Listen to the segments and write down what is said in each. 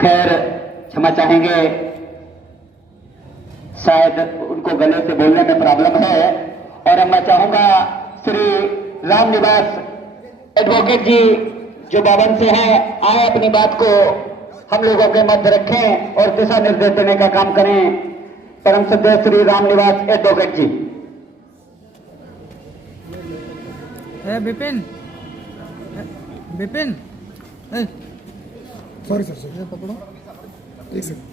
खैर क्षमा चाहेंगे, शायद उनको गले से बोलने में प्रॉब्लम है। और अब मैं चाहूंगा श्री रामनिवास एडवोकेट जी जो बावन से हैं, आए अपनी बात को हम लोगों के मध्य रखें और दिशा निर्देश देने का काम करें। परम श्रद्धेय Shri Ramniwas advocate ji. Vipin Vipin sorry sir, sir पकड़ो एक सेकंड।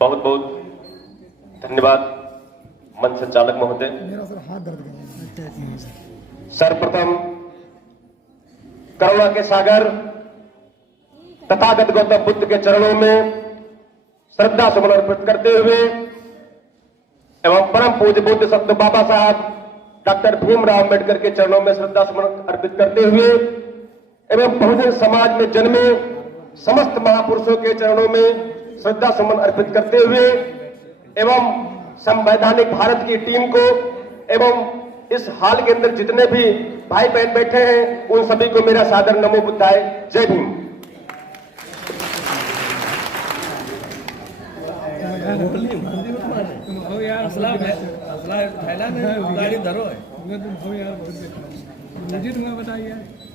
बहुत बहुत धन्यवाद मंच संचालक महोदय। मेरा सर हाथ दर्द कर रहा है। सर्वप्रथम करुणा के सागर तथागत गौतम बुद्ध के चरणों में श्रद्धा सुमन अर्पित करते हुए एवं परम पूज्य बुद्ध सत्य बाबा साहब डॉक्टर भीमराव अम्बेडकर के चरणों में श्रद्धा सुमन अर्पित करते हुए एवं बहुजन समाज में जन्मे समस्त महापुरुषों के चरणों में श्रद्धा सुमन अर्पित करते हुए एवं संवैधानिक भारत की टीम को एवं इस हाल के अंदर जितने भी भाई बहन बैठे हैं उन सभी को मेरा सादर नमो बुद्धाय। जय भीम।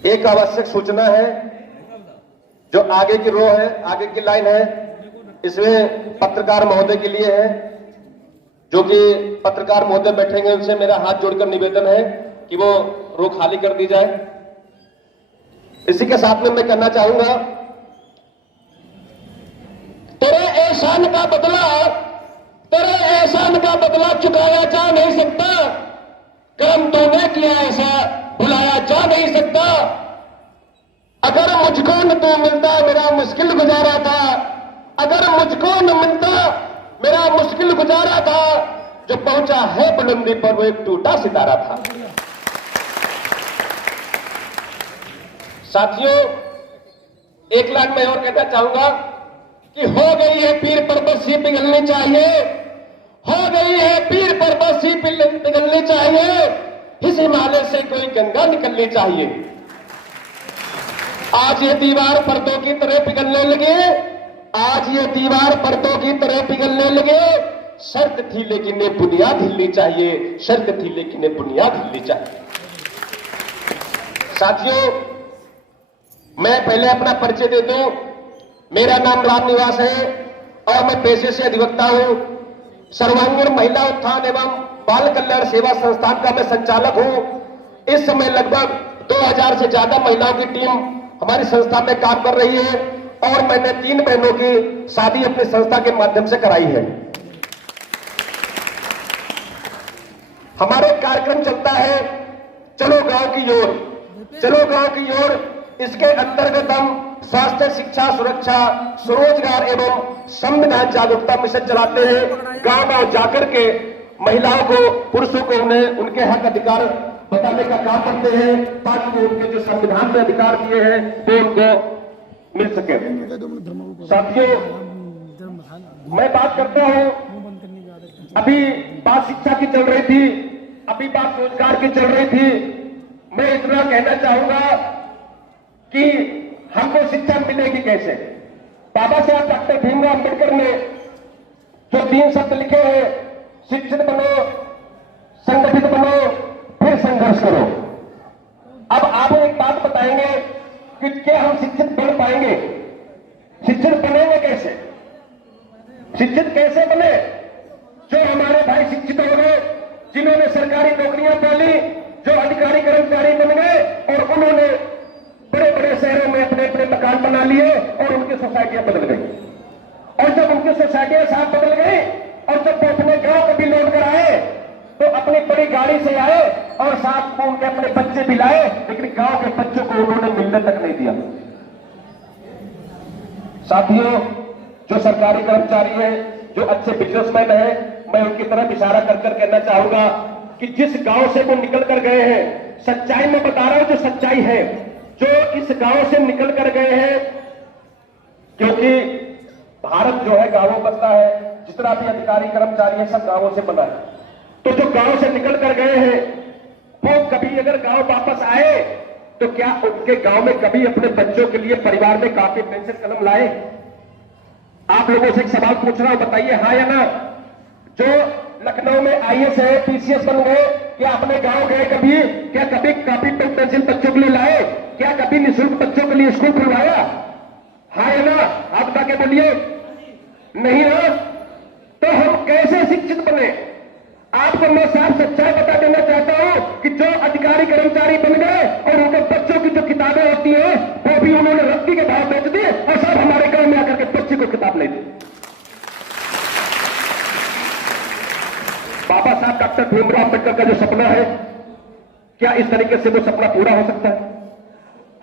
एक आवश्यक सूचना है, जो आगे की रो है, आगे की लाइन है, इसमें पत्रकार महोदय के लिए है। जो कि पत्रकार महोदय बैठेंगे उनसे मेरा हाथ जोड़कर निवेदन है कि वो रो खाली कर दी जाए। इसी के साथ में मैं कहना चाहूंगा, तेरे एहसान का बदला चुकाया जा नहीं सकता, कर्म तूने किया ऐसा भुलाया जा नहीं सकता। अगर मुझको न तू मिलता मेरा मुश्किल गुजारा था, अगर मुझको न मिलता मेरा मुश्किल गुजारा था, जो पहुंचा है बुलंदी पर वो एक टूटा सितारा था। साथियों, एक लाइन में और कहना चाहूंगा कि हो गई है पीर पर बसी पिघलनी चाहिए, हो गई है पीर पर बसी पिघलनी चाहिए, इस हिमालय से कोई गंगा निकलनी चाहिए। आज ये दीवार पर्दों की तरह पिघलने लगे, आज ये दीवार पर्दों की तरह पिघलने लगे। शर्त थी लेकिन ये बुनियाद हिलनी चाहिए, शर्त थी लेकिन ये बुनियाद हिलनी चाहिए। साथियों, मैं पहले अपना परिचय दे दूं। मेरा नाम रामनिवास है और मैं पेशे से अधिवक्ता हूं। सर्वांगीण महिला उत्थान एवं बाल कल्याण सेवा संस्थान का मैं संचालक हूं। इस समय लगभग 2000 से ज्यादा महिलाओं की टीम हमारी संस्था में काम कर रही है और मैंने 3 बहनों की शादी अपनी संस्था के माध्यम से कराई है। हमारे कार्यक्रम चलता है चलो गांव की ओर, चलो गांव की ओर। इसके अंतर्गत हम स्वास्थ्य, शिक्षा, सुरक्षा, स्वरोजगार एवं संविधान जागरूकता मिशन चलाते हैं। गांव गांव जाकर के महिलाओं को, पुरुषों को उन्हें उनके हक अधिकार बताने का काम करते हैं ताकि उनके जो संविधान में अधिकार दिए हैं वो उनको मिल सके। साथियों, मैं बात करता हूं, अभी बात शिक्षा की चल रही थी, अभी बात रोजगार की चल रही थी। मैं इतना कहना चाहूंगा कि हमको शिक्षा मिलेगी कैसे। बाबा साहब डॉक्टर भीमराव अम्बेडकर ने जो 3 शब्द लिखे हैं, शिक्षित बनो, संगठित बनो, फिर संघर्ष करो। अब आप एक बात बताएंगे कि क्या हम शिक्षित बन पाएंगे? शिक्षित बनेंगे कैसे? शिक्षित कैसे बने? जो हमारे भाई शिक्षित हो गए, जिन्होंने सरकारी नौकरियां पाली, जो अधिकारी कर्मचारी बन गए और उन्होंने बड़े बड़े शहरों में अपने अपने मकान बना लिए और उनकी सोसाइटियां बदल गई। और जब उनकी सोसाइटियां साथ बदल गई और जब वो अपने गांव कभी लौट कर आए तो अपनी बड़ी गाड़ी से आए और साथ में उनके अपने बच्चे भी लाए, लेकिन गांव के बच्चों को उन्होंने मिलने तक नहीं दिया। साथियों, जो सरकारी कर्मचारी है, जो अच्छे बिजनेसमैन है, मैं उनकी तरफ इशारा कर कहना चाहूंगा कि जिस गांव से वो निकल कर गए हैं, सच्चाई में बता रहा हूं, जो सच्चाई है, जो इस गांव से निकल कर गए हैं, क्योंकि भारत जो है गांवों बनता है, जितना भी अधिकारी कर्मचारी है सब गांवों से बना है। तो जो गांव से निकल कर गए हैं वो कभी अगर गांव वापस आए तो क्या उनके गांव में कभी अपने बच्चों के लिए परिवार में कापी पेंसिल कलम लाए? आप लोगों से एक सवाल पूछ रहा हूं, बताइए हाँ या ना। जो लखनऊ में आईएएस है, पीसीएस बन गए, क्या अपने गांव गए कभी? क्या कभी कापी पेंसिल बच्चों के लिए लाए? क्या कभी निःशुल्क बच्चों के लिए स्कूल खुलवाया? हाँ या ना? आप बता के बोलिए। नहीं ना? तो हम कैसे शिक्षित बने? आपको मैं साफ सच्चाई बता देना चाहता हूं कि जो अधिकारी कर्मचारी बन गए और उनके बच्चों की जो किताबें होती है वो भी उन्होंने रद्दी के भाव बेच दी और सब हमारे गांव में आकर के बच्चे को किताब नहीं दी। बाबा साहब डॉक्टर भीमराव अम्बेडकर का जो सपना है, क्या इस तरीके से वो सपना पूरा हो सकता है?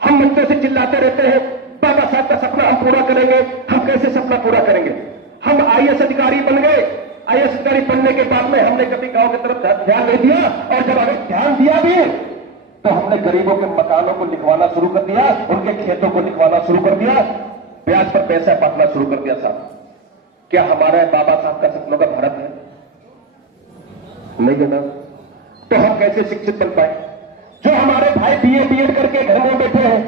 हम मंचों से चिल्लाते रहते हैं बाबा साहब का सपना हम पूरा करेंगे। हम कैसे सपना पूरा करेंगे? हम आईएएस अधिकारी बन गए, आईएएस अधिकारी बनने के बाद में हमने कभी गांव की तरफ ध्यान नहीं दिया, और जब अगर ध्यान दिया भी तो हमने गरीबों के मकानों को लिखवाना शुरू कर दिया, उनके खेतों को लिखवाना शुरू कर दिया, ब्याज पर पैसा बांटना शुरू कर दिया। साहब, क्या हमारे बाबा साहब का सपनों का भारत है? नहीं है ना? तो हम कैसे शिक्षित बन पाए? जो हमारे भाई बीए बीएड करके घर में बैठे हैं,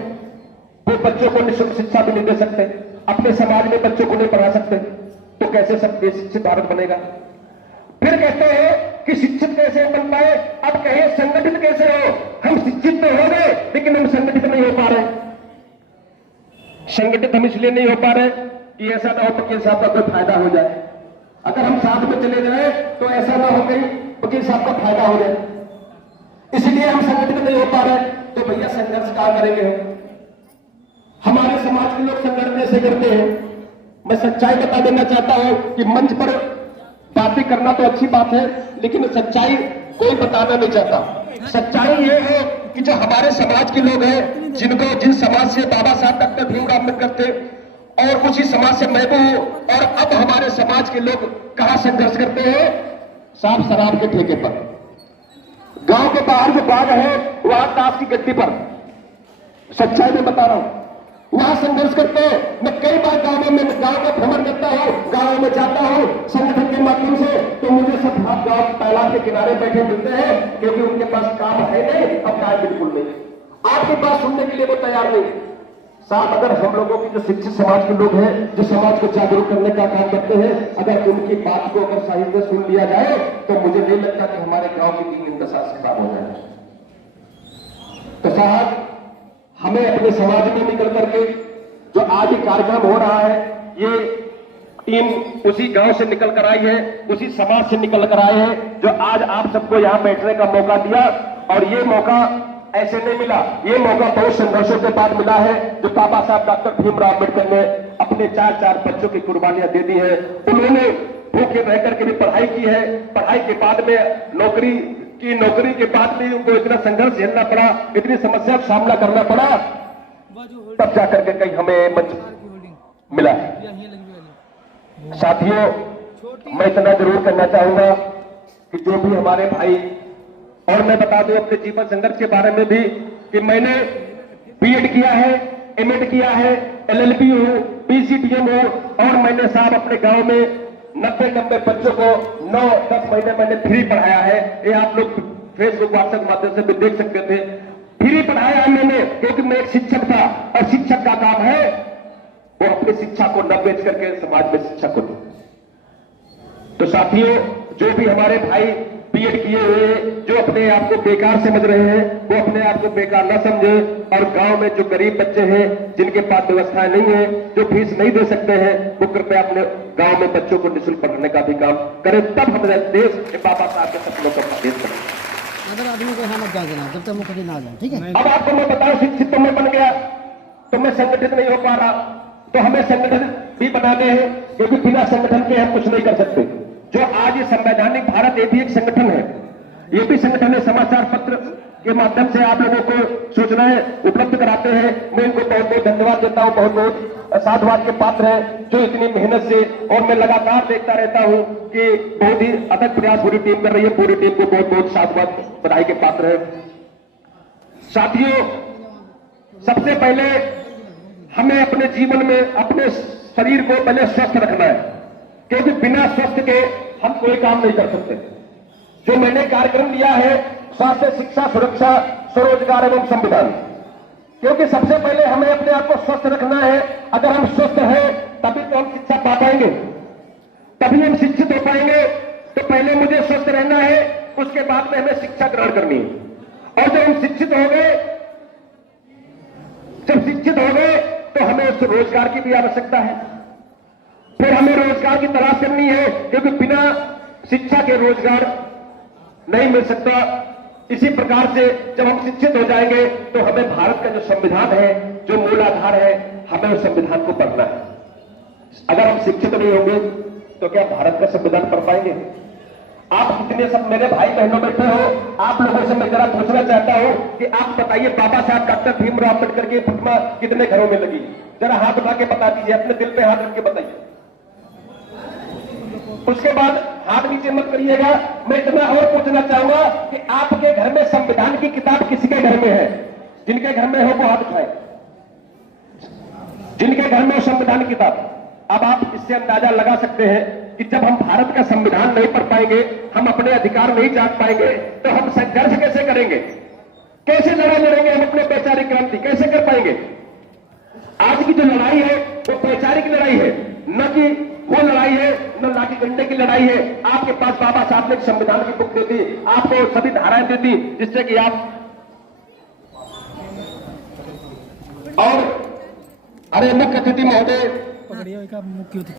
वो बच्चों को निःशुल्क शिक्षा भी नहीं दे सकते, अपने समाज में बच्चों को नहीं पढ़ा सकते, तो कैसे सब शिक्षित भारत बनेगा? फिर कहते हैं कि शिक्षित कैसे बन पाए? अब कहिए संगठित कैसे हो? हम शिक्षित तो हो गए लेकिन हम संगठित नहीं हो पा रहे। संगठित हम इसलिए नहीं हो पा रहे कि ऐसा ना हो वकील साहब का कोई फायदा हो जाए। अगर हम साथ में चले जाए तो ऐसा ना हो गई वकील साहब का फायदा हो जाए, इसलिए हम संगठित नहीं हो पा रहे। तो भैया संघर्ष कहां करेंगे हम? हमारे समाज के लोग संघर्ष कैसे करते हैं? मैं सच्चाई बता देना चाहता हूं कि मंच पर बातें करना तो अच्छी बात है, लेकिन सच्चाई कोई बताना नहीं चाहता। सच्चाई ये है कि जो हमारे समाज के लोग हैं, जिन समाज से बाबा साहब डॉक्टर भीमराव अम्बेडकर थे और उसी समाज से मैं भी हूं, और अब हमारे समाज के लोग कहां संघर्ष करते हैं? साफ शराब के ठेके पर, गांव के बाहर जो बाग है वहां ताश की गद्दी पर। सच्चाई में बता रहा हूं, वहां संघर्ष करते हैं। मैं कई बार गांव में भ्रमण करता हूं, गांव में जाता हूं संगठन के माध्यम से, तो मुझे सब गांव तालाब के किनारे बैठे मिलते हैं, क्योंकि उनके पास काम है नहीं और काम बिल्कुल नहीं। आपकी बात सुनने के लिए वो तैयार नहीं। साहब, अगर हम लोगों की जो शिक्षित समाज के लोग हैं, जो समाज को जागरूक करने का काम करते हैं, अगर उनकी बात को अगर सही से सुन लिया जाए तो मुझे नहीं लगता कि हमारे गांव की दीन दशा से खराब हो जाए। तो साहब, हमें अपने समाज में निकल करके जो आज ये कार्यक्रम हो रहा है, ये टीम उसी गांव से निकल कर आई है, उसी समाज से निकल कर आए हैं, जो आज आप सबको यहां बैठने का मौका दिया। और ये मौका ऐसे नहीं मिला, ये मौका बहुत संघर्षों के बाद मिला है, जो बाबा साहब डॉक्टर भीमराव अम्बेडकर ने अपने 4 बच्चों की कुर्बानियां दे दी है। उन्होंने भूखे रह करके भी पढ़ाई की है, पढ़ाई के बाद में नौकरी के बाद भी उनको इतना संघर्ष झेलना पड़ा, इतनी समस्या का सामना करना पड़ा, तब जाकर के कहीं हमें मंच मिला। साथियों, मैं इतना जरूर कहना चाहूंगा कि जो भी हमारे भाई, और मैं बता दूं अपने जीवन संघर्ष के बारे में भी कि मैंने बीएड किया है, एमएड किया है, एलएलबी हूं, पीसीटीएम हूं, और मैंने साहब अपने गांव में 90 बच्चों को 9-10 महीने मैंने फ्री पढ़ाया है। ये आप लोग फेसबुक व्हाट्सएप के माध्यम से भी देख सकते थे। फ्री पढ़ाया है मैंने, क्योंकि मैं एक शिक्षक था, और शिक्षक का काम है वो अपनी शिक्षा को न बेच करके समाज में शिक्षा को दे। तो साथियों, जो भी हमारे भाई बीएड किए हुए, जो अपने आप को बेकार समझ रहे हैं, वो अपने आप को बेकार न समझे, और गांव में जो गरीब बच्चे हैं, जिनके पास व्यवस्थाएं नहीं है, जो फीस नहीं दे सकते हैं, वो कृपया अपने गांव में बच्चों को निःशुल्क पढ़ाने का भी काम करें। तब हमारे देश के बाबा साहब के सपनों को देश करें। अगर आदमी को यहाँ मत जा देना जब तक मुखर्जी ना आ जाए, ठीक है? अब आपको मैं बताऊं, शिक्षित तो मैं बन गया, तो मैं संगठित नहीं हो पा रहा, तो हमें संगठन भी बनाने हैं, क्योंकि बिना संगठन के हम कुछ नहीं कर सकते। जो आज ये संवैधानिक भारत, ये भी एक संगठन है, ये भी संगठन है। समाचार पत्र के माध्यम से आप लोगों को सूचनाएं उपलब्ध कराते हैं। मैं इनको बहुत बहुत धन्यवाद देता हूं, बहुत बहुत साधुवाद के पात्र हैं, जो इतनी मेहनत से, और मैं लगातार देखता रहता हूं कि बहुत ही अथक प्रयास पूरी टीम कर रही है। पूरी टीम को बहुत बहुत साधुवाद, बधाई के पात्र है। साथियों, सबसे पहले हमें अपने जीवन में अपने शरीर को पहले स्वस्थ रखना है, क्योंकि बिना स्वस्थ के हम कोई काम नहीं कर सकते। जो मैंने कार्यक्रम लिया है, स्वास्थ्य, शिक्षा, सुरक्षा, स्वरोजगार एवं संविधान, क्योंकि सबसे पहले हमें अपने आप को स्वस्थ रखना है। अगर हम स्वस्थ हैं तभी तो हम शिक्षा पा पाएंगे, तभी हम शिक्षित हो पाएंगे। तो पहले मुझे स्वस्थ रहना है, उसके बाद में हमें शिक्षा ग्रहण करनी है। और जब हम शिक्षित हो गए, तो हमें उस रोजगार की भी आवश्यकता है। फिर हमें रोजगार की तलाश करनी है, क्योंकि बिना शिक्षा के रोजगार नहीं मिल सकता। इसी प्रकार से जब हम शिक्षित हो जाएंगे तो हमें भारत का जो संविधान है, जो मूल आधार है, हमें उस संविधान को पढ़ना है। अगर हम शिक्षित नहीं होंगे तो क्या भारत का संविधान पढ़ पाएंगे? आप कितने सब मेरे भाई बहनों बैठे हो, आप लोगों से मैं जरा पूछना चाहता हूं कि आप बताइए, बाबा साहब डॉक्टर भीमराव अम्बेडकर की प्रतिमा कितने घरों में लगी? जरा हाथ उठा के बता दीजिए, अपने दिल पे हाथ रख के बताइए। उसके बाद हाथ नीचे मत करिएगा। मैं इतना और पूछना चाहूंगा कि आपके घर में संविधान की किताब किसके घर में है? जिनके घर में हो वो हाथ उठाए, जिनके घर में हो संविधान की किताब। अब आप इससे अंदाजा लगा सकते हैं कि जब हम भारत का संविधान नहीं पढ़ पाएंगे, हम अपने अधिकार नहीं जान पाएंगे, तो हम संघर्ष कैसे करेंगे? कैसे लड़ाई लड़ेंगे हम अपने वैचारिक क्रांति? कैसे कर पाएंगे? आज की जो लड़ाई है वो वैचारिक लड़ाई है, न कि वो लड़ाई है, न लाठी डंडे की लड़ाई है। आपके पास बाबा साहब ने संविधान की बुक दी थी, आपको सभी धाराएं दी थी, जिससे कि आप और अरे मुख्य अतिथि महोदय पकड़िए मुख्य